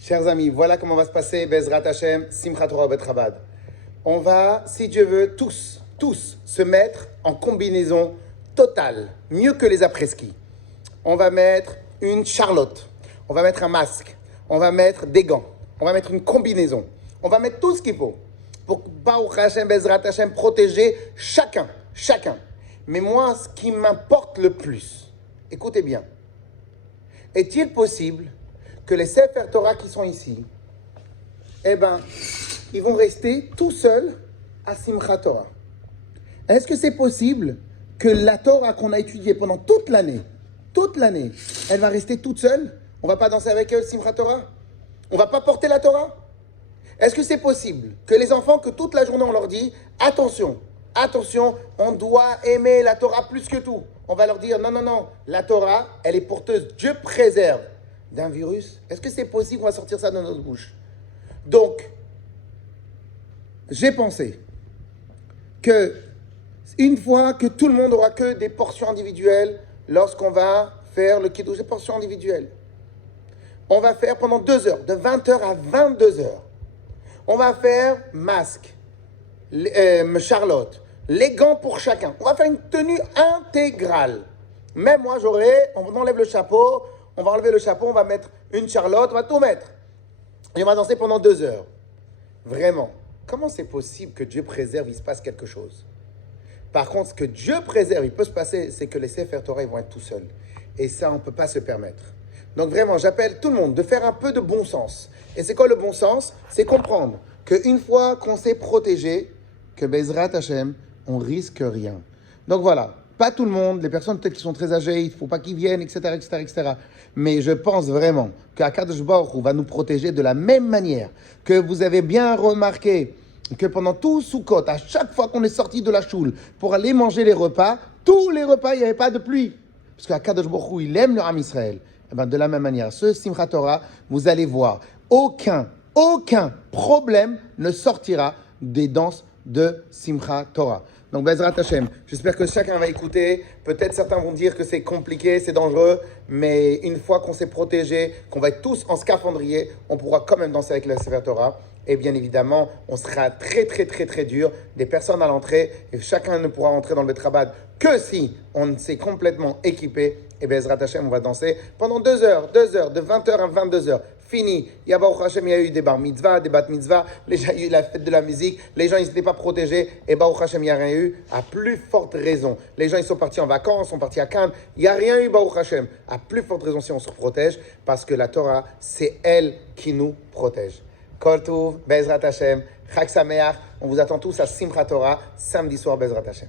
Chers amis, voilà comment va se passer Bezrat Hashem, Simchat Torah Bet Chabad. On va, si Dieu veut, tous se mettre en combinaison totale, mieux que les après-ski. On va mettre une charlotte, on va mettre un masque, on va mettre des gants, on va mettre une combinaison, on va mettre tout ce qu'il faut pour Baruch Hashem, Bezrat Hashem, protéger chacun. Mais moi, ce qui m'importe le plus, écoutez bien, est-il possible que les Sefer Torah qui sont ici, ils vont rester tout seuls à Simchat Torah? Est-ce que c'est possible que la Torah qu'on a étudiée pendant toute l'année, elle va rester toute seule? On ne va pas danser avec eux, Simchat Torah? On ne va pas porter la Torah? Est-ce que c'est possible que les enfants, que toute la journée on leur dit, attention, on doit aimer la Torah plus que tout. On va leur dire, non, la Torah, elle est porteuse, Dieu préserve d'un virus. Est-ce que c'est possible qu'on va sortir ça de notre bouche? Donc, j'ai pensé que une fois que tout le monde aura que des portions individuelles, lorsqu'on va faire le kiddush, des portions individuelles, on va faire pendant 2 heures, de 20h à 22h. On va faire masque, charlotte, les gants pour chacun. On va faire une tenue intégrale. Même moi, on enlève le chapeau, on va enlever le chapeau, on va mettre une charlotte, on va tout mettre. Et on va danser pendant 2 heures. Vraiment, comment c'est possible que Dieu préserve, il se passe quelque chose? Par contre, ce que Dieu préserve, il peut se passer, c'est que les Sefer Torah, ils vont être tout seuls. Et ça, on ne peut pas se permettre. Donc vraiment, j'appelle tout le monde de faire un peu de bon sens. Et c'est quoi le bon sens? C'est comprendre qu'une fois qu'on s'est protégé, que Bezrat Hashem, on risque rien. Donc voilà, pas tout le monde, les personnes peut-être qui sont très âgées, il ne faut pas qu'ils viennent, etc. Mais je pense vraiment qu'Akadosh Baruch Hu va nous protéger de la même manière que vous avez bien remarqué que pendant tout Sukkot, à chaque fois qu'on est sorti de la choule pour aller manger les repas, tous les repas, il n'y avait pas de pluie. Parce qu'Akadosh Baruch Hu, il aime le Ham Israël. De la même manière, ce Simchat Torah, vous allez voir, aucun problème ne sortira des danses de Simchat Torah. Donc, Bezrat Hashem, j'espère que chacun va écouter. Peut-être certains vont dire que c'est compliqué, c'est dangereux, mais une fois qu'on s'est protégé, qu'on va être tous en scaphandrier, on pourra quand même danser avec le Sefer Torah. Et bien évidemment, on sera très dur. Des personnes à l'entrée, et chacun ne pourra entrer dans le Bet Chabad que si on s'est complètement équipé. Et Bezrat Hashem, on va danser pendant 2 heures, de 20h à 22h. Fini. Il y a Baruch Hashem, il y a eu des bar mitzvah, des bat mitzvah, il y a eu la fête de la musique, les gens ils n'étaient pas protégés, et Baruch Hashem, il n'y a rien eu, à plus forte raison. Les gens ils sont partis en vacances, sont partis à Cannes, il n'y a rien eu Baruch Hashem. À plus forte raison si on se protège, parce que la Torah, c'est elle qui nous protège. Kol Tov, Bezrat Hashem, Chag Sameach, on vous attend tous à Simchat Torah, samedi soir Bezrat Hashem.